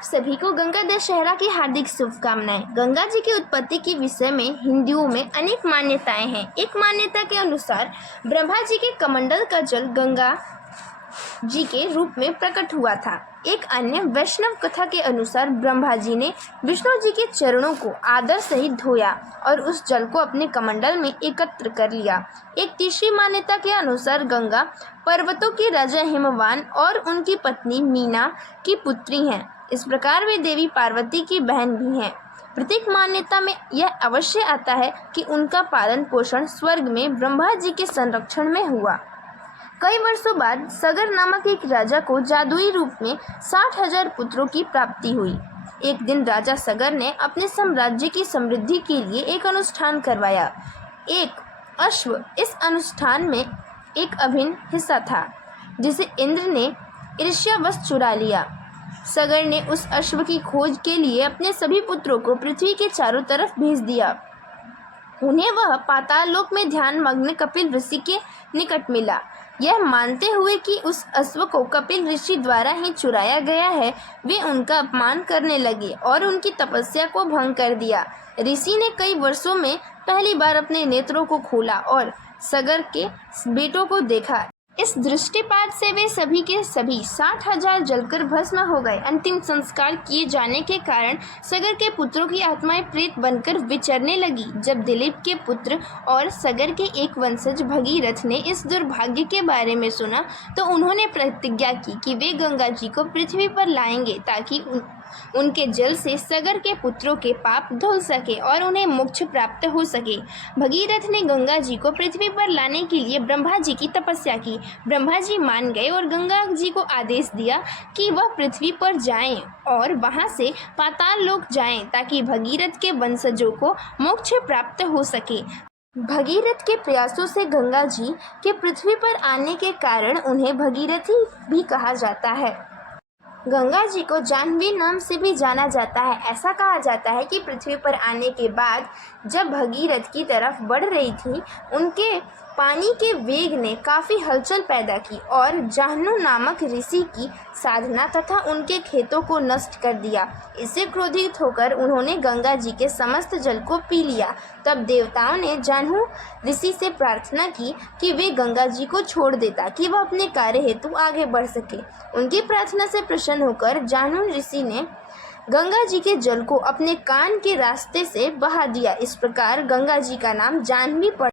आप सभी को गंगा दशहरा की हार्दिक शुभकामनाएं। गंगा जी की उत्पत्ति के विषय में हिंदुओं में अनेक मान्यताएं हैं। एक मान्यता के अनुसार ब्रह्मा जी के कमंडल का जल गंगा जी के रूप में प्रकट हुआ था। एक अन्य वैष्णव कथा के अनुसार ब्रह्मा जी ने विष्णु जी के चरणों को आदर सहित धोया और उस जल को अपने कमंडल में एकत्र कर लिया। एक तीसरी मान्यता के अनुसार गंगा पर्वतों के राजा हिमवान और उनकी पत्नी मीना की पुत्री हैं। इस प्रकार वे देवी पार्वती की बहन भी हैं। प्रत्येक मान्यता में यह अवश्य आता है कि उनका पालन पोषण स्वर्ग में ब्रह्मा जी के संरक्षण में हुआ। कई वर्षों बाद सगर नामक एक राजा को जादुई रूप में 60,000 पुत्रों की प्राप्ति हुई। एक दिन राजा सगर ने अपने साम्राज्य की समृद्धि के लिए एक अनुष्ठान करवाया। एक अश्व इस अनुष्ठान में एक अभिन्न हिस्सा था, जिसे इंद्र ने ईर्ष्यावश चुरा लिया। सगर ने उस अश्व की खोज के लिए अपने सभी पुत्रों को पृथ्वी के चारों तरफ भेज दिया। उन्हें वह पाताल लोक में ध्यान मग्न कपिल ऋषि के निकट मिला। यह मानते हुए कि उस अश्व को कपिल ऋषि द्वारा ही चुराया गया है, वे उनका अपमान करने लगे और उनकी तपस्या को भंग कर दिया। ऋषि ने कई वर्षों में पहली बार अपने नेत्रों को खोला और सगर के बेटों को देखा। इस दृष्टिपात से वे सभी के सभी 60,000 जलकर भस्म हो गए। अंतिम संस्कार किए जाने के कारण सगर के पुत्रों की आत्माएं प्रेत बनकर विचरने लगी। जब दिलीप के पुत्र और सगर के एक वंशज भगीरथ ने इस दुर्भाग्य के बारे में सुना तो उन्होंने प्रतिज्ञा की कि वे गंगा जी को पृथ्वी पर लाएंगे ताकि उनके जल से सगर के पुत्रों के पाप धुल सके और उन्हें मोक्ष प्राप्त हो सके। भगीरथ ने गंगा जी को पृथ्वी पर लाने के लिए ब्रह्मा जी की तपस्या की। ब्रह्मा जी मान गए और गंगा जी को आदेश दिया कि वह पृथ्वी पर जाएं और वहां से पाताल लोक जाएं ताकि भगीरथ के वंशजों को मोक्ष प्राप्त हो सके। भगीरथ के प्रयासों से गंगा जी के पृथ्वी पर आने के कारण उन्हें भगीरथी भी कहा जाता है। गंगा जी को जाह्नवी नाम से भी जाना जाता है। ऐसा कहा जाता है कि पृथ्वी पर आने के बाद जब भगीरथ की तरफ बढ़ रही थी, उनके पानी के वेग ने काफ़ी हलचल पैदा की और जाह्नू नामक ऋषि की साधना तथा उनके खेतों को नष्ट कर दिया। इससे क्रोधित होकर उन्होंने गंगा जी के समस्त जल को पी लिया। तब देवताओं ने जाह्नू ऋषि से प्रार्थना की कि वे गंगा जी को छोड़ दे ताकि वह अपने कार्य हेतु आगे बढ़ सके। उनकी प्रार्थना से प्रसन्न होकर जाह्नू ऋषि ने गंगा जी के जल को अपने कान के रास्ते से बहा दिया। इस प्रकार गंगा जी का नाम जाह्नवी पड़ा।